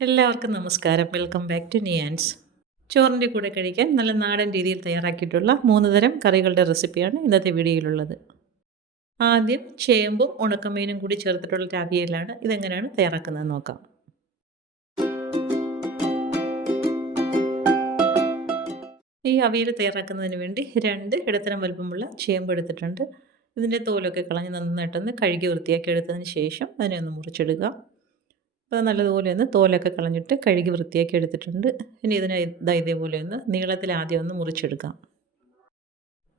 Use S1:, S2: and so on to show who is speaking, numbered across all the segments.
S1: എല്ലാവർക്കും നമസ്കാരം. Welcome back to നിയാൻസ് ചോറിന്റെ കൂടെ കഴിക്കാൻ നല്ല നാടൻ രീതിയിൽ തയ്യാറാക്കിയിട്ടുള്ള മൂന്ന് തരം കറികളുടെ റെസിപ്പിയാണ് ഇന്നത്തെ വീഡിയോയിലുള്ളത്. ആദ്യം ചേമ്പും ഉണക്കമീനും കൂടി ചേർത്തിട്ടുള്ള രാവിയലാണ് ഇതെങ്ങനെയാണ് തയ്യാറാക്കുന്നത് നോക്കാം. ഈ അവിയൽ തയ്യാറാക്കുന്നതിന് വേണ്ടി രണ്ട് ഇടത്തരം വലുപ്പമുള്ള ചേമ്പ് എടുത്തിട്ടുണ്ട്. ഇതിന്റെ തോലൊക്കെ കളഞ്ഞ് നന്നായിട്ടൊന്ന് കഴുകി വൃത്തിയാക്കി എടുത്തതിന് ശേഷം അതിനെ ഒന്ന് മുറിച്ചെടുക്കുക. അപ്പോൾ നല്ലതുപോലെ ഒന്ന് തോലൊക്കെ കളഞ്ഞിട്ട് കഴുകി വൃത്തിയാക്കി എടുത്തിട്ടുണ്ട്. ഇനി ഇതിനെ ഇതാ ഒന്ന് നീളത്തിൽ ആദ്യം ഒന്ന് മുറിച്ചെടുക്കാം.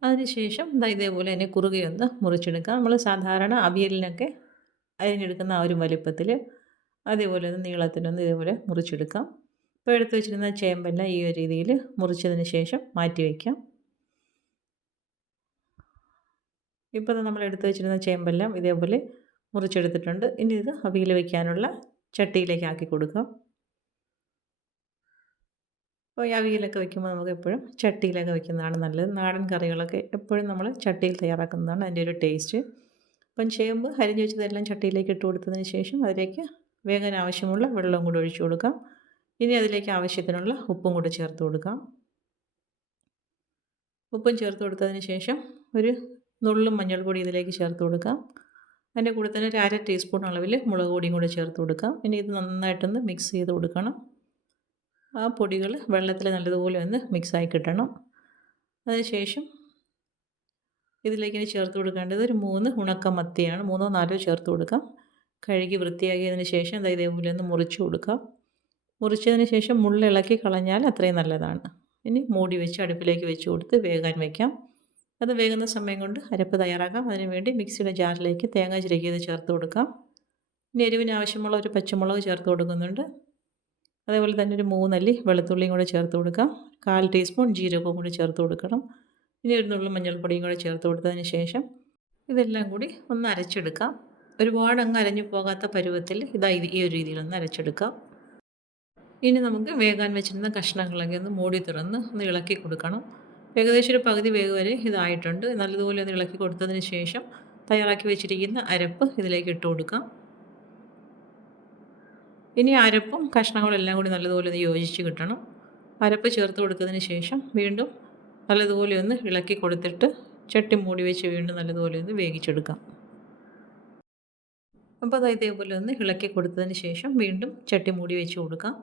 S1: അതിനുശേഷം ഇതാ ഇതേപോലെ അതിനെ കുറുകയൊന്ന് മുറിച്ചെടുക്കാം. നമ്മൾ സാധാരണ അവിയലിനൊക്കെ അരിഞ്ഞെടുക്കുന്ന ആ ഒരു വലിപ്പത്തിൽ അതേപോലെ ഒന്ന് നീളത്തിനൊന്ന് ഇതേപോലെ മുറിച്ചെടുക്കാം. ഇപ്പോൾ എടുത്തു വെച്ചിരുന്ന ചേമ്പെല്ലാം ഈ ഒരു രീതിയിൽ മുറിച്ചതിന് ശേഷം മാറ്റി വയ്ക്കാം. ഇപ്പോൾ നമ്മൾ എടുത്തു വെച്ചിരുന്ന ചേമ്പെല്ലാം ഇതേപോലെ മുറിച്ചെടുത്തിട്ടുണ്ട്. ഇനി ഇത് അവിയൽ വയ്ക്കാനുള്ള ചട്ടിയിലേക്ക് ആക്കി കൊടുക്കാം അപ്പോൾ അവിയലൊക്കെ വയ്ക്കുമ്പോൾ നമുക്ക് എപ്പോഴും ചട്ടിയിലൊക്കെ വയ്ക്കുന്നതാണ് നല്ലത്. നാടൻ കറികളൊക്കെ എപ്പോഴും നമ്മൾ ചട്ടിയിൽ തയ്യാറാക്കുന്നതാണ് അതിന്റെ ഒരു ടേസ്റ്റ്. അപ്പം ചെയ്യുമ്പോൾ അരിഞ്ഞ് വെച്ചതെല്ലാം ചട്ടിയിലേക്ക് ഇട്ട് കൊടുത്തതിന് ശേഷം അതിലേക്ക് വേഗം ആവശ്യമുള്ള വെള്ളവും കൂടി ഒഴിച്ചു കൊടുക്കാം. ഇനി അതിലേക്ക് ആവശ്യത്തിനുള്ള ഉപ്പും കൂടി ചേർത്ത് കൊടുക്കാം. ഉപ്പും ചേർത്ത് കൊടുത്തതിന് ശേഷം ഒരു നുള്ളും മഞ്ഞൾപ്പൊടി ഇതിലേക്ക് ചേർത്ത് കൊടുക്കാം. അതിന്റെ കൂടെ തന്നെ ഒരു അര ടീസ്പൂൺ അളവിൽ മുളക് പൊടിയും കൂടെ ചേർത്ത് കൊടുക്കാം. ഇനി ഇത് നന്നായിട്ടൊന്ന് മിക്സ് ചെയ്ത് കൊടുക്കണം. ആ പൊടികൾ വെള്ളത്തിൽ നല്ലതുപോലെ ഒന്ന് മിക്സായി കിട്ടണം. അതിനുശേഷം ഇതിലേക്ക് ഇനി ചേർത്ത് കൊടുക്കേണ്ടത് ഒരു മൂന്ന് ഉണക്ക മത്തിയാണ് മൂന്നോ നാലോ ചേർത്ത് കൊടുക്കാം. കഴുകി വൃത്തിയാക്കിയതിന് ശേഷം അത് ഇതേപോലെ ഒന്ന് മുറിച്ച് കൊടുക്കാം. മുറിച്ചതിന് ശേഷം മുള്ളിളക്കി കളഞ്ഞാൽ അത്രയും നല്ലതാണ്. ഇനി മൂടി വെച്ച് അടുപ്പിലേക്ക് വെച്ച് കൊടുത്ത് വേകാൻ വയ്ക്കാം അത് വേകുന്ന സമയം കൊണ്ട് അരപ്പ് തയ്യാറാക്കാം. അതിനുവേണ്ടി മിക്സിയുടെ ജാറിലേക്ക് തേങ്ങ ചിരകിയത് ചേർത്ത് കൊടുക്കാം. ഇനി എരിവിന് ആവശ്യമുള്ള ഒരു പച്ചമുളക് ചേർത്ത് കൊടുക്കുന്നുണ്ട്. അതേപോലെ തന്നെ ഒരു മൂന്നല്ലി വെളുത്തുള്ളിയും കൂടെ ചേർത്ത് കൊടുക്കാം. കാൽ ടീസ്പൂൺ ജീരകവും കൂടി ചേർത്ത് കൊടുക്കണം. ഇനി ഒരു നുള്ളി മഞ്ഞൾപ്പൊടിയും കൂടെ ചേർത്ത് കൊടുത്തതിന് ശേഷം ഇതെല്ലാം കൂടി ഒന്ന് അരച്ചെടുക്കാം. ഒരുപാട് അങ്ങ് അരഞ്ഞു പോകാത്ത പരുവത്തിൽ ഇതായി ഈ ഒരു രീതിയിലൊന്ന് അരച്ചെടുക്കാം. ഇനി നമുക്ക് വേകാൻ വെച്ചിരുന്ന കഷ്ണങ്ങളൊക്കെ ഒന്ന് മൂടി തുറന്ന് ഒന്ന് ഇളക്കി കൊടുക്കണം. ഏകദേശം ഒരു പകുതി വേഗ് വരെ ഇതായിട്ടുണ്ട്. നല്ലതുപോലെ ഒന്ന് ഇളക്കി കൊടുത്തതിന് ശേഷം തയ്യാറാക്കി വെച്ചിരിക്കുന്ന അരപ്പ് ഇതിലേക്ക് ഇട്ട് കൊടുക്കാം. ഇനി അരപ്പും കഷ്ണങ്ങളും എല്ലാം കൂടി നല്ലതുപോലെ ഒന്ന് യോജിച്ച് കിട്ടണം. അരപ്പ് ചേർത്ത് കൊടുത്തതിന് ശേഷം വീണ്ടും നല്ലതുപോലെ ഒന്ന് ഇളക്കി കൊടുത്തിട്ട് ചട്ടി മൂടി വെച്ച് വീണ്ടും നല്ലതുപോലെ ഒന്ന് വേവിച്ചെടുക്കാം. അപ്പോൾ അത് ഇതേപോലെ ഒന്ന് ഇളക്കി കൊടുത്തതിന് ശേഷം വീണ്ടും ചട്ടി മൂടി വെച്ച് കൊടുക്കാം.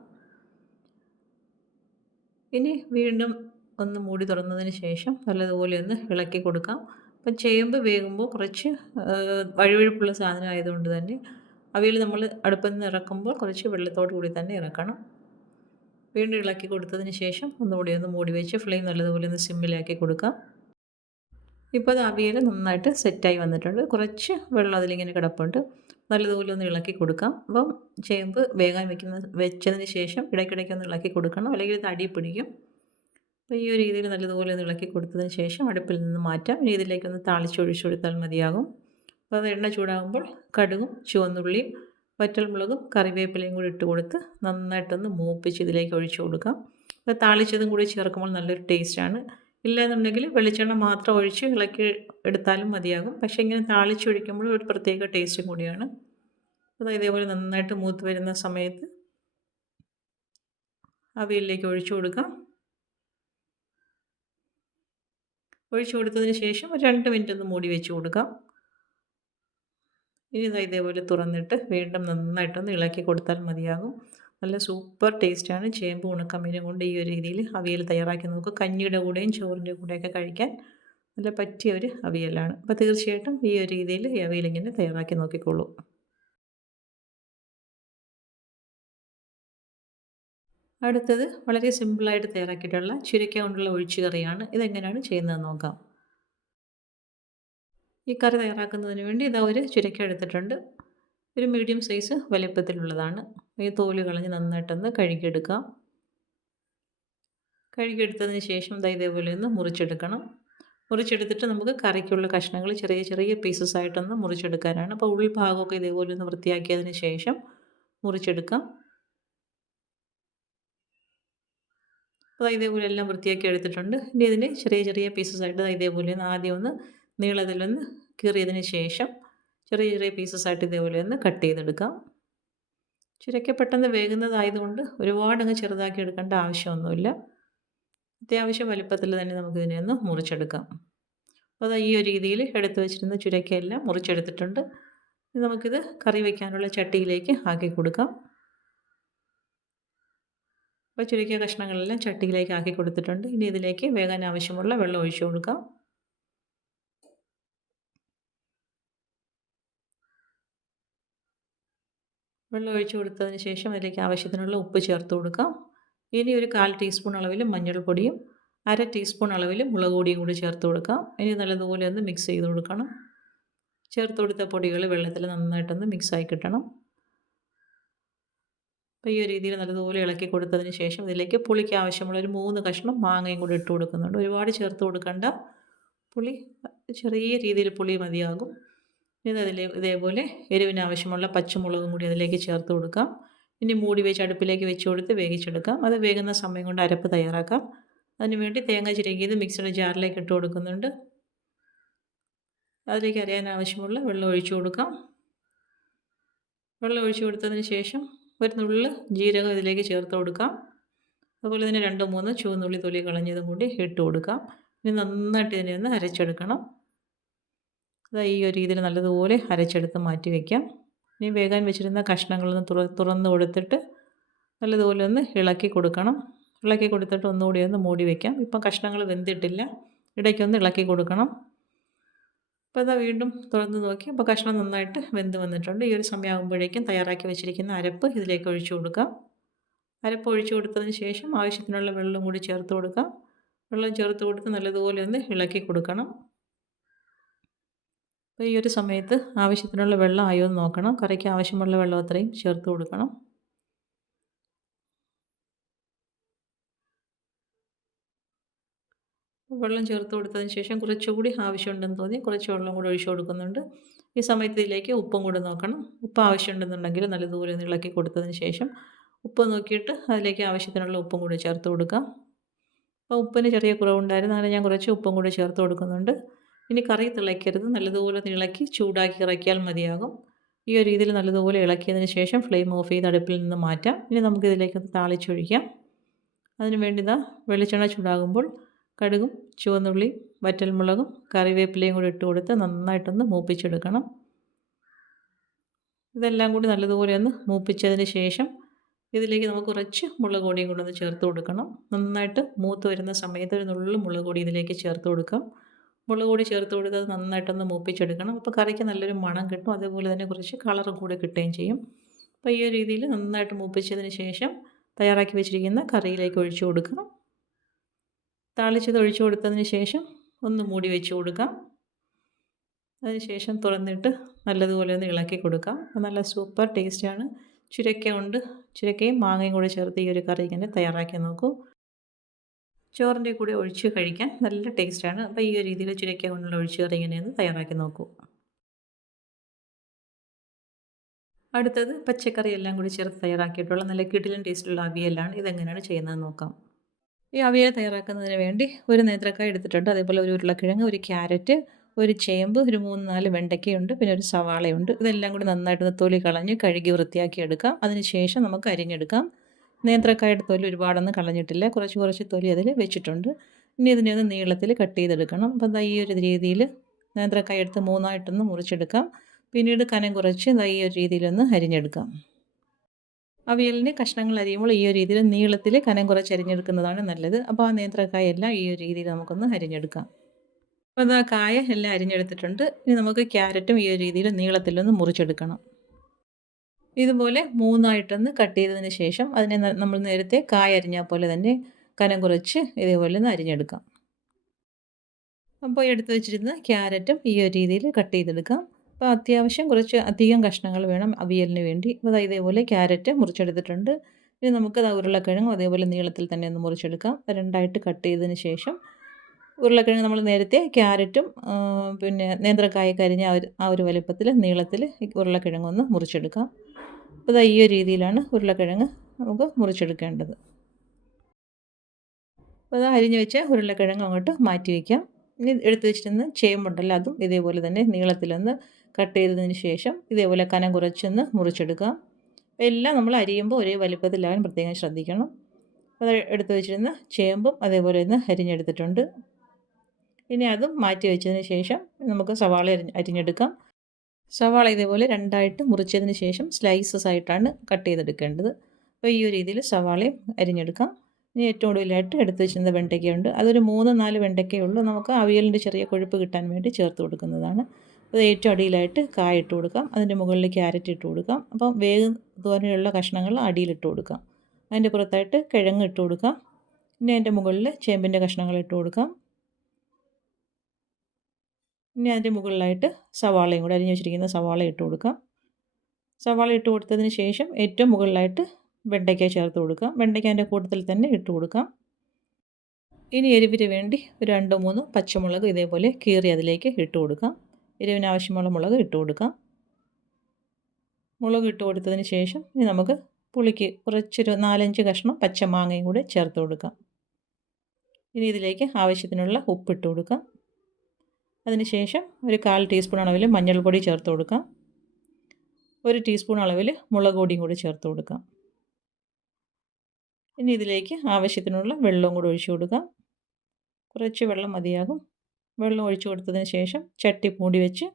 S1: ഇനി വീണ്ടും ഒന്ന് മൂടി തുറന്നതിന് ശേഷം നല്ലതുപോലെ ഒന്ന് ഇളക്കി കൊടുക്കാം. അപ്പം ചേമ്പ് വേകുമ്പോൾ കുറച്ച് വഴുവഴുപ്പുള്ള സാധനം ആയതുകൊണ്ട് തന്നെ അവയിൽ നമ്മൾ അടുപ്പിൽ നിന്ന് ഇറക്കുമ്പോൾ കുറച്ച് വെള്ളത്തോട് കൂടി തന്നെ ഇറക്കണം. വീണ്ടും ഇളക്കി കൊടുത്തതിന് ശേഷം ഒന്നുകൂടി ഒന്ന് മൂടി വെച്ച് ഫ്ലെയിം നല്ലതുപോലെ ഒന്ന് സിമ്മിലാക്കി കൊടുക്കാം. ഇപ്പോൾ അത് അവിയൽ നന്നായിട്ട് സെറ്റായി വന്നിട്ടുണ്ട്. കുറച്ച് വെള്ളം അതിലിങ്ങനെ കിടപ്പുണ്ട്. നല്ലതുപോലെ ഒന്ന് ഇളക്കി കൊടുക്കാം. അപ്പം ചേമ്പ് വേഗം വെക്കുന്ന വെച്ചതിന് ശേഷം ഇടയ്ക്കിടയ്ക്ക് ഒന്ന് ഇളക്കി കൊടുക്കണം. അല്ലെങ്കിൽ ഇത് അടി പിടിക്കും. അപ്പോൾ ഈ ഒരു രീതിയിൽ നല്ലതുപോലെ ഇളക്കി കൊടുത്തതിന് ശേഷം അടുപ്പിൽ നിന്ന് മാറ്റാം. രീതിയിലേക്ക് ഒന്ന് താളിച്ചൊഴിച്ചു കൊടുത്താൽ മതിയാകും. അപ്പോൾ അത് എണ്ണ ചൂടാകുമ്പോൾ കടുകും ചുവന്നുള്ളിയും വറ്റൽമുളകും കറിവേപ്പിലയും കൂടി ഇട്ട് കൊടുത്ത് നന്നായിട്ടൊന്ന് മൂപ്പിച്ച് ഇതിലേക്ക് ഒഴിച്ചു കൊടുക്കാം. അപ്പോൾ താളിച്ചതും കൂടി ചേർക്കുമ്പോൾ നല്ലൊരു ടേസ്റ്റാണ് ഇല്ലയെന്നുണ്ടെങ്കിൽ വെളിച്ചെണ്ണ മാത്രം ഒഴിച്ച് ഇളക്കി എടുത്താലും മതിയാകും. പക്ഷേ ഇങ്ങനെ താളിച്ചൊഴിക്കുമ്പോൾ ഒരു പ്രത്യേക ടേസ്റ്റും കൂടിയാണ്. അത് ഇതേപോലെ നന്നായിട്ട് മൂത്ത് വരുന്ന സമയത്ത് അവിയലിലേക്ക് ഒഴിച്ചു കൊടുക്കാം. ഒഴിച്ചു കൊടുത്തതിന് ശേഷം ഒരു രണ്ട് മിനിറ്റ് ഒന്ന് മൂടി വെച്ച് കൊടുക്കാം. ഇനി ഇതാ ഇതേപോലെ തുറന്നിട്ട് വീണ്ടും നന്നായിട്ടൊന്ന് ഇളക്കി കൊടുത്താൽ മതിയാകും. നല്ല സൂപ്പർ ടേസ്റ്റാണ് ചേമ്പ് ഉണക്കമീനും കൊണ്ട് ഈ ഒരു രീതിയിൽ അവിയൽ തയ്യാറാക്കി നമുക്ക് കഞ്ഞിയുടെ കൂടെയും ചോറിന്റെ കൂടെയൊക്കെ കഴിക്കാൻ നല്ല പറ്റിയ ഒരു അവിയലാണ്. അപ്പോൾ തീർച്ചയായിട്ടും ഈ ഒരു രീതിയിൽ ഈ അവിയൽ ഇങ്ങനെ തയ്യാറാക്കി നോക്കിക്കോളൂ. അടുത്തത് വളരെ സിമ്പിളായിട്ട് തയ്യാറാക്കിയിട്ടുള്ള ചുരക്ക കൊണ്ടുള്ള ഒഴിച്ചു കറിയാണ് ഇതെങ്ങനെയാണ് ചെയ്യുന്നതെന്ന് നോക്കാം. ഈ കറി തയ്യാറാക്കുന്നതിന് വേണ്ടി ഇതാ ഒരു ചുരക്ക എടുത്തിട്ടുണ്ട്. ഒരു മീഡിയം സൈസ് വലിപ്പത്തിലുള്ളതാണ്. ഈ തോൽ കളഞ്ഞ് നന്നായിട്ടൊന്ന് കഴുകിയെടുക്കാം. കഴുകിയെടുത്തതിന് ശേഷം ഇതാ ഇതേപോലെ ഒന്ന് മുറിച്ചെടുക്കണം. മുറിച്ചെടുത്തിട്ട് നമുക്ക് കറിക്കുള്ള കഷ്ണങ്ങൾ ചെറിയ ചെറിയ പീസസ് ആയിട്ടൊന്ന് മുറിച്ചെടുക്കാനാണ്. അപ്പോൾ ഉൾഭാഗമൊക്കെ ഇതേപോലെ ഒന്ന് വൃത്തിയാക്കിയതിന് ശേഷം മുറിച്ചെടുക്കാം. അപ്പോൾ ഇതേപോലെ എല്ലാം വൃത്തിയാക്കി എടുത്തിട്ടുണ്ട്. ഇനി ഇതിന്റെ ചെറിയ ചെറിയ പീസസ് ആയിട്ട് ഇതേപോലെ ഒന്ന് ആദ്യം ഒന്ന് നീളത്തിൽ ഒന്ന് കീറിയതിന് ശേഷം ചെറിയ ചെറിയ പീസസ് ആയിട്ട് ഇതേപോലെ ഒന്ന് കട്ട് ചെയ്തെടുക്കാം. ചുരക്ക പെട്ടെന്ന് വേകുന്നതായതുകൊണ്ട് ഒരുപാടങ്ങ് ചെറുതാക്കി എടുക്കേണ്ട ആവശ്യമൊന്നുമില്ല. അത്യാവശ്യം വലുപ്പത്തിൽ തന്നെ നമുക്കിതിനെ ഒന്ന് മുറിച്ചെടുക്കാം. അപ്പോൾ അത് ഈ ഒരു രീതിയിൽ എടുത്തു വെച്ചിരുന്ന ചുരക്കയെല്ലാം മുറിച്ചെടുത്തിട്ടുണ്ട്. നമുക്കിത് കറി വയ്ക്കാനുള്ള ചട്ടിയിലേക്ക് ആക്കി കൊടുക്കാം. അപ്പോൾ ചുരുക്കിയ കഷ്ണങ്ങളെല്ലാം ചട്ടിയിലേക്ക് ആക്കി കൊടുത്തിട്ടുണ്ട്. ഇനി ഇതിലേക്ക് വേകാൻ ആവശ്യമുള്ള വെള്ളം ഒഴിച്ചു കൊടുക്കാം. വെള്ളം ഒഴിച്ചു കൊടുത്തതിന് ശേഷം അതിലേക്ക് ആവശ്യത്തിനുള്ള ഉപ്പ് ചേർത്ത് കൊടുക്കാം. ഇനി ഒരു കാൽ ടീസ്പൂൺ അളവിൽ മഞ്ഞൾപ്പൊടിയും അര ടീസ്പൂൺ അളവിൽ മുളക് പൊടിയും കൂടി ചേർത്ത് കൊടുക്കാം. ഇനി നല്ലതുപോലെ ഒന്ന് മിക്സ് ചെയ്ത് കൊടുക്കണം. ചേർത്ത് കൊടുത്ത പൊടികൾ വെള്ളത്തിൽ നന്നായിട്ടൊന്ന് മിക്സായി കിട്ടണം. അപ്പോൾ ഈ ഒരു രീതിയിൽ നല്ലതുപോലെ ഇളക്കി കൊടുത്തതിന് ശേഷം ഇതിലേക്ക് പുളിക്ക് ആവശ്യമുള്ള ഒരു മൂന്ന് കഷ്ണം മാങ്ങയും കൂടി ഇട്ട് കൊടുക്കുന്നുണ്ട്. ഒരുപാട് ചേർത്ത് കൊടുക്കേണ്ട. പുളി ചെറിയ രീതിയിൽ പുളി മതിയാകും. ഇനി അതിൽ ഇതേപോലെ എരിവിനാവശ്യമുള്ള പച്ചമുളകും കൂടി അതിലേക്ക് ചേർത്ത് കൊടുക്കാം. ഇനി മൂടി വെച്ച് അടുപ്പിലേക്ക് വെച്ച് കൊടുത്ത് വേവിച്ചെടുക്കാം. അത് വേകുന്ന സമയം കൊണ്ട് അരപ്പ് തയ്യാറാക്കാം. അതിനുവേണ്ടി തേങ്ങ ചിരകിയത് മിക്സിയുടെ ജാറിലേക്ക് ഇട്ട് കൊടുക്കുന്നുണ്ട്. അതിലേക്ക് അറിയാൻ ആവശ്യമുള്ള വെള്ളം ഒഴിച്ചു കൊടുക്കാം. വെള്ളം ഒഴിച്ചു കൊടുത്തതിന് ശേഷം ഒരു ജീരകം ഇതിലേക്ക് ചേർത്ത് കൊടുക്കാം. അതുപോലെ തന്നെ രണ്ടോ മൂന്ന് ചുവന്നുള്ളി തൊലി കളഞ്ഞതും കൂടി ഇട്ട് കൊടുക്കാം. ഇനി നന്നായിട്ട് ഇതിനെ ഒന്ന് അരച്ചെടുക്കണം. അത് ഈ ഒരു രീതിയിൽ നല്ലതുപോലെ അരച്ചെടുത്ത് മാറ്റി വയ്ക്കാം ഇനി വേഗം വെച്ചിരുന്ന കഷ്ണങ്ങളൊന്ന് തുറ തുറന്ന് കൊടുത്തിട്ട് നല്ലതുപോലെ ഒന്ന് ഇളക്കി കൊടുക്കണം. ഇളക്കി കൊടുത്തിട്ട് ഒന്നുകൂടി ഒന്ന് മൂടി വയ്ക്കാം ഇപ്പം കഷ്ണങ്ങൾ വെന്തിട്ടില്ല. ഇടയ്ക്കൊന്ന് ഇളക്കി കൊടുക്കണം. അപ്പോൾ അതാ വീണ്ടും തുറന്ന് നോക്കി. അപ്പോൾ കഷ്ണം നന്നായിട്ട് വെന്ത് വന്നിട്ടുണ്ട്. ഈ ഒരു സമയമാകുമ്പോഴേക്കും തയ്യാറാക്കി വെച്ചിരിക്കുന്ന അരപ്പ് ഇതിലേക്ക് ഒഴിച്ചു കൊടുക്കാം. അരപ്പ് ഒഴിച്ചു കൊടുത്തതിന് ശേഷം ആവശ്യത്തിനുള്ള വെള്ളം കൂടി ചേർത്ത് കൊടുക്കാം. വെള്ളം ചേർത്ത് കൊടുത്ത് നല്ലതുപോലെ ഒന്ന് ഇളക്കി കൊടുക്കണം. അപ്പോൾ ഈ ഒരു സമയത്ത് ആവശ്യത്തിനുള്ള വെള്ളം ആയോ എന്ന് നോക്കണം. കറിക്ക് ആവശ്യമുള്ള വെള്ളം അത്രയും ചേർത്ത് കൊടുക്കണം. വെള്ളം ചേർത്ത് കൊടുത്തതിന് ശേഷം കുറച്ചുകൂടി ആവശ്യമുണ്ടെന്ന് തോന്നി കുറച്ച് വെള്ളം കൂടി ഒഴിച്ചു കൊടുക്കുന്നുണ്ട്. ഈ സമയത്ത് ഇതിലേക്ക് ഉപ്പും കൂടെ നോക്കണം. ഉപ്പ് ആവശ്യമുണ്ടെന്നുണ്ടെങ്കിൽ നല്ല നല്ലതുപോലെ ഇളക്കി കൊടുത്തതിന് ശേഷം ഉപ്പ് നോക്കിയിട്ട് അതിലേക്ക് ആവശ്യത്തിനുള്ള ഉപ്പും കൂടി ചേർത്ത് കൊടുക്കാം അപ്പോൾ ഉപ്പിന് ചെറിയ കുറവുണ്ടായിരുന്നു. അങ്ങനെ ഞാൻ കുറച്ച് ഉപ്പും കൂടി ചേർത്ത് കൊടുക്കുന്നുണ്ട്. ഇനി കറി തിളയ്ക്കരുത്. നല്ലതുപോലെ ഇളക്കി ചൂടാക്കി ഇറക്കിയാൽ മതിയാകും. ഈ ഒരു രീതിയിൽ നല്ലതുപോലെ ഇളക്കിയതിന് ശേഷം ഫ്ലെയിം ഓഫ് ചെയ്ത് അടുപ്പിൽ നിന്ന് മാറ്റാം. ഇനി നമുക്കിതിലേക്ക് താളിച്ചൊഴിക്കാം. അതിന് വേണ്ടി ഇതാ വെളിച്ചെണ്ണ ചൂടാകുമ്പോൾ കടുകും ചുവന്നുള്ളി വറ്റൽമുളകും കറിവേപ്പിലയും കൂടി ഇട്ട് കൊടുത്ത് നന്നായിട്ടൊന്ന് മൂപ്പിച്ചെടുക്കണം. ഇതെല്ലാം കൂടി നല്ലതുപോലെ ഒന്ന് മൂപ്പിച്ചതിന് ശേഷം ഇതിലേക്ക് നമുക്ക് കുറച്ച് മുളക് പൊടിയും കൂടെ ഒന്ന് ചേർത്ത് കൊടുക്കണം. നന്നായിട്ട് മൂത്ത് വരുന്ന സമയത്ത് ഒരു നുള്ളു മുളക് പൊടി ഇതിലേക്ക് ചേർത്ത് കൊടുക്കാം. മുളക് പൊടി ചേർത്ത് കൊടുത്ത് അത് നന്നായിട്ടൊന്ന് മൂപ്പിച്ചെടുക്കണം. അപ്പോൾ കറിക്ക് നല്ലൊരു മണം കിട്ടും. അതേപോലെ തന്നെ കുറച്ച് കളറും കൂടെ കിട്ടുകയും ചെയ്യും. അപ്പോൾ ഈ ഒരു രീതിയിൽ നന്നായിട്ട് മൂപ്പിച്ചതിന് ശേഷം തയ്യാറാക്കി വെച്ചിരിക്കുന്ന കറിയിലേക്ക് ഒഴിച്ചു കൊടുക്കാം താളിച്ചത് ഒഴിച്ചു കൊടുത്തതിന് ശേഷം ഒന്ന് മൂടി വെച്ച് കൊടുക്കാം. അതിനുശേഷം തുറന്നിട്ട് നല്ലതുപോലെ ഒന്ന് ഇളക്കി കൊടുക്കാം. നല്ല സൂപ്പർ ടേസ്റ്റാണ്. ചുരക്ക കൊണ്ട് ചുരക്കയും മാങ്ങയും കൂടെ ചേർത്ത് ഈ ഒരു കറി ഇങ്ങനെ തയ്യാറാക്കി നോക്കൂ. ചോറിന്റെ കൂടെ ഒഴിച്ച് കഴിക്കാൻ നല്ല ടേസ്റ്റാണ്. അപ്പോൾ ഈ ഒരു രീതിയിൽ ചുരക്ക കൊണ്ടുള്ള ഒഴിച്ച് കറി ഇങ്ങനെയൊന്ന് തയ്യാറാക്കി നോക്കൂ. അടുത്തത് പച്ചക്കറി എല്ലാം കൂടി ചേർത്ത് തയ്യാറാക്കിയിട്ടുള്ള നല്ല കിടിലും ടേസ്റ്റുള്ള അവിയലാണ്. ഇതെങ്ങനെയാണ് ചെയ്യുന്നത് നോക്കാം. ഈ അവിയൽ തയ്യാറാക്കുന്നതിന് വേണ്ടി ഒരു നേന്ത്രക്കായ എടുത്തിട്ടുണ്ട്. അതേപോലെ ഒരു ഉരുളക്കിഴങ്ങ് ഒരു ക്യാരറ്റ് ഒരു ചേമ്പ് ഒരു മൂന്ന് നാല് വെണ്ടയ്ക്കയുണ്ട് പിന്നെ ഒരു സവാളയുണ്ട്. ഇതെല്ലാം കൂടി നന്നായിട്ട് തൊലി കളഞ്ഞ് കഴുകി വൃത്തിയാക്കി എടുക്കാം. അതിനുശേഷം നമുക്ക് അരിഞ്ഞെടുക്കാം. നേന്ത്രക്കായുടെ തൊലി ഒരുപാടൊന്നും കളഞ്ഞിട്ടില്ല. കുറച്ച് കുറച്ച് തൊലി അതിൽ വെച്ചിട്ടുണ്ട്. ഇനി ഇതിനെ ഒന്ന് നീളത്തിൽ കട്ട് ചെയ്തെടുക്കണം. അപ്പം ഈ ഒരു രീതിയിൽ നേന്ത്രക്കായ എടുത്ത് മൂന്നായിട്ടൊന്ന് മുറിച്ചെടുക്കാം. പിന്നീട് കനം കുറച്ച് ഈ ഒരു രീതിയിലൊന്ന് അരിഞ്ഞെടുക്കാം. അവിയലിന് കഷ്ണങ്ങൾ അരിയുമ്പോൾ ഈ ഒരു രീതിയിൽ നീളത്തിൽ കനം കുറച്ച് അരിഞ്ഞെടുക്കുന്നതാണ് നല്ലത്. അപ്പോൾ ആ നേന്ത്രക്കായ എല്ലാം ഈ ഒരു രീതിയിൽ നമുക്കൊന്ന് അരിഞ്ഞെടുക്കാം. അപ്പോൾ അത് ആ കായ എല്ലാം അരിഞ്ഞെടുത്തിട്ടുണ്ട്. ഇനി നമുക്ക് ക്യാരറ്റും ഈ ഒരു രീതിയിൽ നീളത്തിലൊന്ന് മുറിച്ചെടുക്കണം. ഇതുപോലെ മൂന്നായിട്ടൊന്ന് കട്ട് ചെയ്തതിന് ശേഷം അതിനെ നമ്മൾ നേരത്തെ കായ അരിഞ്ഞാൽ പോലെ തന്നെ കനം കുറച്ച് ഇതേപോലെ ഒന്ന് അരിഞ്ഞെടുക്കാം. അപ്പോൾ എടുത്തു വെച്ചിരുന്ന ക്യാരറ്റും ഈ ഒരു രീതിയിൽ കട്ട് ചെയ്തെടുക്കാം. അപ്പോൾ അത്യാവശ്യം കുറച്ച് അധികം കഷ്ണങ്ങൾ വേണം അവിയലിന് വേണ്ടി. അപ്പോൾ ഇതേപോലെ ക്യാരറ്റ് മുറിച്ചെടുത്തിട്ടുണ്ട്. ഇനി നമുക്ക് ഉരുളക്കിഴങ്ങും അതേപോലെ നീളത്തിൽ തന്നെ ഒന്ന് മുറിച്ചെടുക്കാം. രണ്ടായിട്ട് കട്ട് ചെയ്തതിന് ശേഷം ഉരുളക്കിഴങ്ങ് നമ്മൾ നേരത്തെ ക്യാരറ്റും പിന്നെ നേന്ത്രക്കായ കരിഞ്ഞ ആ ഒരു വലുപ്പത്തിൽ നീളത്തിൽ ഉരുളക്കിഴങ്ങ് ഒന്ന് മുറിച്ചെടുക്കാം. അപ്പോൾ ഈ ഒരു രീതിയിലാണ് ഉരുളക്കിഴങ്ങ് നമുക്ക് മുറിച്ചെടുക്കേണ്ടത്. അപ്പോൾ അത് അരിഞ്ഞ് വെച്ച ഉരുളക്കിഴങ്ങ് അങ്ങോട്ട് മാറ്റി വയ്ക്കാം. ഇനി എടുത്ത് വെച്ചിട്ടൊന്ന് ചേമ്പുണ്ടല്ലോ അതും ഇതേപോലെ തന്നെ നീളത്തിലൊന്ന് കട്ട് ചെയ്തതിന് ശേഷം ഇതേപോലെ കനം കുറച്ചൊന്ന് മുറിച്ചെടുക്കുക. എല്ലാം നമ്മൾ അരിയുമ്പോൾ ഒരേ വലിപ്പത്തിലാകാൻ പ്രത്യേകം ശ്രദ്ധിക്കണം. അത് എടുത്തു വെച്ചിരുന്ന ചേമ്പും അതേപോലെ ഒന്ന് അരിഞ്ഞെടുത്തിട്ടുണ്ട്. ഇനി അതും മാറ്റി വെച്ചതിന് ശേഷം നമുക്ക് സവാള അരിഞ്ഞെടുക്കാം. സവാള ഇതേപോലെ രണ്ടായിട്ട് മുറിച്ചതിന് ശേഷം സ്ലൈസസ് ആയിട്ടാണ് കട്ട് ചെയ്തെടുക്കേണ്ടത്. അപ്പോൾ ഈ ഒരു രീതിയിൽ സവാളയും അരിഞ്ഞെടുക്കാം. ഇനി ഏറ്റവും കൂടുതലായിട്ട് എടുത്ത് വെച്ചിരുന്ന വെണ്ടയ്ക്കയുണ്ട്. അതൊരു മൂന്ന് നാല് വെണ്ടയ്ക്കയുള്ളൂ നമുക്ക് അവിയലിന്റെ ചെറിയ കൊഴുപ്പ് കിട്ടാൻ വേണ്ടി ചേർത്ത് കൊടുക്കുന്നതാണ്. അത് ഏറ്റവും അടിയിലായിട്ട് കായ ഇട്ട് കൊടുക്കാം. അതിന്റെ മുകളിൽ ക്യാരറ്റ് ഇട്ട് കൊടുക്കാം. അപ്പം വേഗം തോനെയുള്ള കഷ്ണങ്ങൾ അടിയിലിട്ട് കൊടുക്കാം. അതിന്റെ പുറത്തായിട്ട് കിഴങ്ങ് ഇട്ട് കൊടുക്കാം. പിന്നെ അതിന്റെ മുകളിൽ ചേമ്പിന്റെ കഷ്ണങ്ങൾ ഇട്ട് കൊടുക്കാം. പിന്നെ അതിന്റെ മുകളിലായിട്ട് സവാളയും കൂടെ അരിഞ്ഞ് വെച്ചിരിക്കുന്ന സവാള ഇട്ട് കൊടുക്കാം. സവാള ഇട്ട് കൊടുത്തതിന് ശേഷം ഏറ്റവും മുകളിലായിട്ട് വെണ്ടയ്ക്ക ചേർത്ത് കൊടുക്കാം. വെണ്ടയ്ക്ക അതിന്റെ കൂട്ടത്തിൽ തന്നെ ഇട്ട് കൊടുക്കാം. ഇനി എരിവിന് വേണ്ടി ഒരു രണ്ടോ മൂന്നോ പച്ചമുളക് ഇതേപോലെ കീറി അതിലേക്ക് ഇട്ട് കൊടുക്കാം. എരിവിന് ആവശ്യമുള്ള മുളക് ഇട്ട് കൊടുക്കാം. മുളക് ഇട്ട് കൊടുത്തതിന് ശേഷം ഇനി നമുക്ക് പുളിക്ക് കുറച്ചൊരു നാലഞ്ച് കഷ്ണം പച്ചമാങ്ങയും കൂടെ ചേർത്ത് കൊടുക്കാം. ഇനി ഇതിലേക്ക് ആവശ്യത്തിനുള്ള ഉപ്പിട്ട് കൊടുക്കാം. അതിനുശേഷം ഒരു കാൽ ടീസ്പൂൺ അളവിൽ മഞ്ഞൾപ്പൊടി ചേർത്ത് കൊടുക്കാം. ഒരു ടീസ്പൂൺ അളവിൽ മുളക് പൊടിയും കൂടി ചേർത്ത് കൊടുക്കാം. ഇനി ഇതിലേക്ക് ആവശ്യത്തിനുള്ള വെള്ളവും കൂടി ഒഴിച്ചു കൊടുക്കാം. കുറച്ച് വെള്ളം മതിയാകും. വെള്ളം ഒഴിച്ചു കൊടുത്തതിന് ശേഷം ചട്ടി പൂണ്ടി വെച്ച്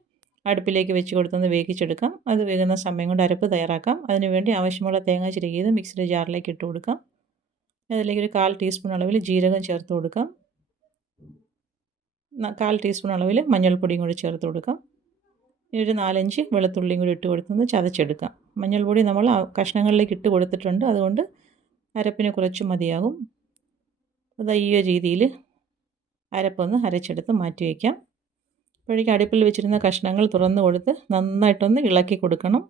S1: അടുപ്പിലേക്ക് വെച്ച് കൊടുത്തൊന്ന് വേവിച്ചെടുക്കാം. അത് വേകുന്ന സമയം കൊണ്ട് അരപ്പ് തയ്യാറാക്കാം. അതിനുവേണ്ടി ആവശ്യമുള്ള തേങ്ങ ചിരകിയത് മിക്സിയുടെ ജാറിലേക്ക് ഇട്ട് കൊടുക്കാം. അതിലേക്ക് ഒരു കാൽ ടീസ്പൂൺ അളവിൽ ജീരകം ചേർത്ത് കൊടുക്കാം. കാൽ ടീസ്പൂൺ അളവിൽ മഞ്ഞൾപ്പൊടിയും കൂടി ചേർത്ത് കൊടുക്കാം. ഇനി ഒരു നാലഞ്ച് വെളുത്തുള്ളിയും കൂടി ഇട്ട് കൊടുത്തൊന്ന് ചതച്ചെടുക്കാം. മഞ്ഞൾപ്പൊടി നമ്മൾ കഷ്ണങ്ങളിലേക്ക് ഇട്ട് കൊടുത്തിട്ടുണ്ട്. അതുകൊണ്ട് അരപ്പിന് കുറച്ച് മതിയാകും. അത് ഈ രീതിയിൽ അരപ്പൊന്ന് അരച്ചെടുത്ത് മാറ്റി വയ്ക്കാം. അപ്പോഴേക്കും അടുപ്പിൽ വെച്ചിരുന്ന കഷ്ണങ്ങൾ തുറന്നു കൊടുത്ത് നന്നായിട്ടൊന്ന് ഇളക്കി കൊടുക്കണം.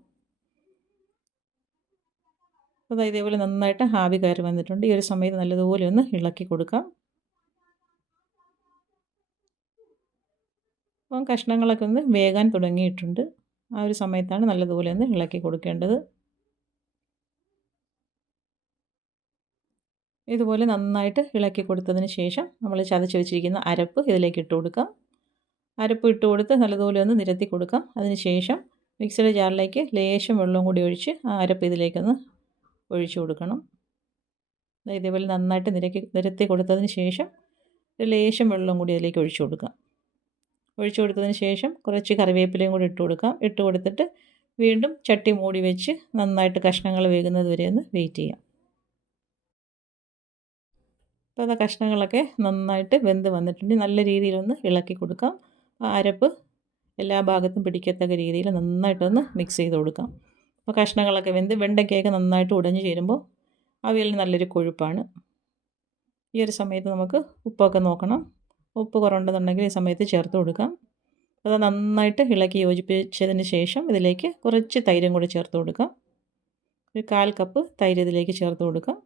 S1: അപ്പോൾ ഇതേപോലെ നന്നായിട്ട് ആവി കയറി വന്നിട്ടുണ്ട്. ഈ ഒരു സമയത്ത് നല്ലതുപോലെ ഒന്ന് ഇളക്കി കൊടുക്കാം. അപ്പം കഷ്ണങ്ങളൊക്കെ ഒന്ന് വേകാൻ തുടങ്ങിയിട്ടുണ്ട്. ആ ഒരു സമയത്താണ് നല്ലതുപോലെ ഒന്ന് ഇളക്കി കൊടുക്കേണ്ടത്. ഇതുപോലെ നന്നായിട്ട് ഇളക്കി കൊടുത്തതിന് ശേഷം നമ്മൾ ചതച്ച് വെച്ചിരിക്കുന്ന അരപ്പ് ഇതിലേക്ക് ഇട്ട് കൊടുക്കാം. അരപ്പ് ഇട്ട് കൊടുത്ത് നല്ലതുപോലെ ഒന്ന് നിരത്തി കൊടുക്കാം. അതിന് ശേഷം മിക്സിയുടെ ജാറിലേക്ക് ലേശം വെള്ളവും കൂടി ഒഴിച്ച് ആ അരപ്പ് ഇതിലേക്കൊന്ന് ഒഴിച്ചു കൊടുക്കണം. ഇതേപോലെ നന്നായിട്ട് നിരക്കി നിരത്തി കൊടുത്തതിന് ശേഷം ലേശം വെള്ളം കൂടി അതിലേക്ക് ഒഴിച്ചു കൊടുക്കാം. ഒഴിച്ചു കൊടുത്തതിന് ശേഷം കുറച്ച് കറിവേപ്പിലയും കൂടി ഇട്ട് കൊടുക്കാം. ഇട്ട് കൊടുത്തിട്ട് വീണ്ടും ചട്ടി മൂടി വെച്ച് നന്നായിട്ട് കഷ്ണങ്ങൾ വേകുന്നത് വരെ ഒന്ന് വെയിറ്റ് ചെയ്യാം. അപ്പോൾ അത് കഷ്ണങ്ങളൊക്കെ നന്നായിട്ട് വെന്ത് വന്നിട്ടുണ്ട്. നല്ല രീതിയിലൊന്ന് ഇളക്കി കൊടുക്കാം. അരപ്പ് എല്ലാ ഭാഗത്തും പിടിക്കത്തക്ക രീതിയിൽ നന്നായിട്ടൊന്ന് മിക്സ് ചെയ്ത് കൊടുക്കാം. അപ്പോൾ കഷ്ണങ്ങളൊക്കെ വെന്ത് വെണ്ടയ്ക്കയൊക്കെ നന്നായിട്ട് ഉടഞ്ഞു ചേരുമ്പോൾ അവയിൽ നല്ലൊരു കൊഴുപ്പാണ്. ഈ ഒരു സമയത്ത് നമുക്ക് ഉപ്പൊക്കെ നോക്കണം. ഉപ്പ് കുറവുണ്ടെന്നുണ്ടെങ്കിൽ ഈ സമയത്ത് ചേർത്ത് കൊടുക്കാം. അത് നന്നായിട്ട് ഇളക്കി യോജിപ്പിച്ചതിന് ശേഷം ഇതിലേക്ക് കുറച്ച് തൈരും കൂടി ചേർത്ത് കൊടുക്കാം. ഒരു കാൽ കപ്പ് തൈര് ഇതിലേക്ക് ചേർത്ത് കൊടുക്കാം.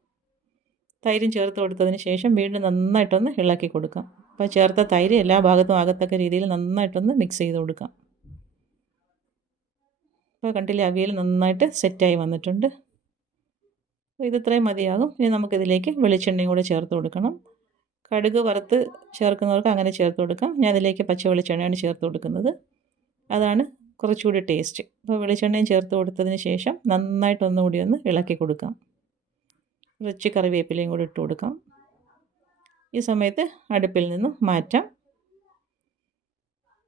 S1: തൈരും ചേർത്ത് കൊടുത്തതിന് ശേഷം വീണ്ടും നന്നായിട്ടൊന്ന് ഇളക്കി കൊടുക്കാം. അപ്പോൾ ചേർത്ത തൈര് എല്ലാ ഭാഗത്തും ആകത്തക്ക രീതിയിൽ നന്നായിട്ടൊന്ന് മിക്സ് ചെയ്ത് കൊടുക്കാം. അപ്പോൾ കണ്ടില്ലേ അവിയൽ നന്നായിട്ട് സെറ്റായി വന്നിട്ടുണ്ട്. അപ്പോൾ ഇത് ഇത്രയും മതിയാകും. ഇനി നമുക്കിതിലേക്ക് വെളിച്ചെണ്ണയും കൂടെ ചേർത്ത് കൊടുക്കണം. കടുക് വറുത്ത് ചേർക്കുന്നവർക്ക് അങ്ങനെ ചേർത്ത് കൊടുക്കാം. ഞാൻ അതിലേക്ക് പച്ച വെളിച്ചെണ്ണയാണ് ചേർത്ത് കൊടുക്കുന്നത്. അതാണ് കുറച്ചുകൂടി ടേസ്റ്റ് അപ്പോൾ വെളിച്ചെണ്ണയും ചേർത്ത് കൊടുത്തതിന് ശേഷം നന്നായിട്ടൊന്നുകൂടി ഒന്ന് ഇളക്കി കൊടുക്കാം. കുറച്ച് കറിവേപ്പിലയും കൂടി ഇട്ട് കൊടുക്കാം. ഈ സമയത്ത് അടുപ്പിൽ നിന്നും മാറ്റാം.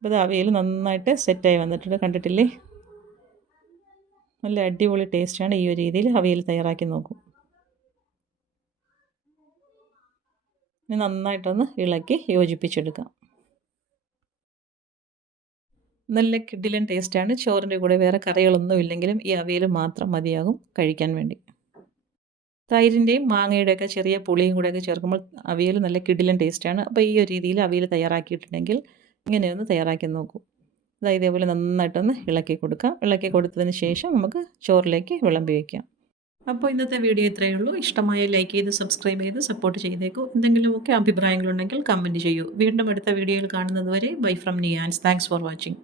S1: അപ്പോൾ അവിയൽ നന്നായിട്ട് സെറ്റായി വന്നിട്ടുണ്ട്. കണ്ടിട്ടില്ലേ? നല്ല അടിപൊളി ടേസ്റ്റാണ് ഈ ഒരു രീതിയിൽ അവയിൽ തയ്യാറാക്കി നോക്കും. ഇനി നന്നായിട്ടൊന്ന് ഇളക്കി യോജിപ്പിച്ചെടുക്കാം. നല്ല കിഡിലൻ ടേസ്റ്റാണ് ചോറിന്റെ കൂടെ വേറെ കറികളൊന്നും ഇല്ലെങ്കിലും ഈ അവയിൽ മാത്രം മതിയാകും കഴിക്കാൻ വേണ്ടി. തൈരിന്റെയും മാങ്ങയുടെയൊക്കെ ചെറിയ പുളിയും കൂടെയൊക്കെ ചേർക്കുമ്പോൾ അവിയൽ നല്ല കിടിലൻ ടേസ്റ്റാണ്. അപ്പോൾ ഈ ഒരു രീതിയിൽ അവിയൽ തയ്യാറാക്കിയിട്ടുണ്ടെങ്കിൽ ഇങ്ങനെയൊന്ന് തയ്യാറാക്കി നോക്കൂ. അതായത് ഇതേപോലെ നന്നായിട്ടൊന്ന് ഇളക്കി കൊടുക്കാം. ഇളക്കി കൊടുത്തതിന് ശേഷം നമുക്ക് ചോറിലേക്ക് വിളമ്പി വയ്ക്കാം അപ്പോൾ ഇന്നത്തെ വീഡിയോ ഇത്രയേ ഉള്ളൂ. ഇഷ്ടമായ ലൈക്ക് ചെയ്ത് സബ്സ്ക്രൈബ് ചെയ്ത് സപ്പോർട്ട് ചെയ്തേക്കൂ. എന്തെങ്കിലുമൊക്കെ അഭിപ്രായങ്ങളുണ്ടെങ്കിൽ കമന്റ് ചെയ്യൂ. വീണ്ടും അടുത്ത വീഡിയോയിൽ കാണുന്നതുവരെ bye from നിയാൻസ്. Thanks for watching.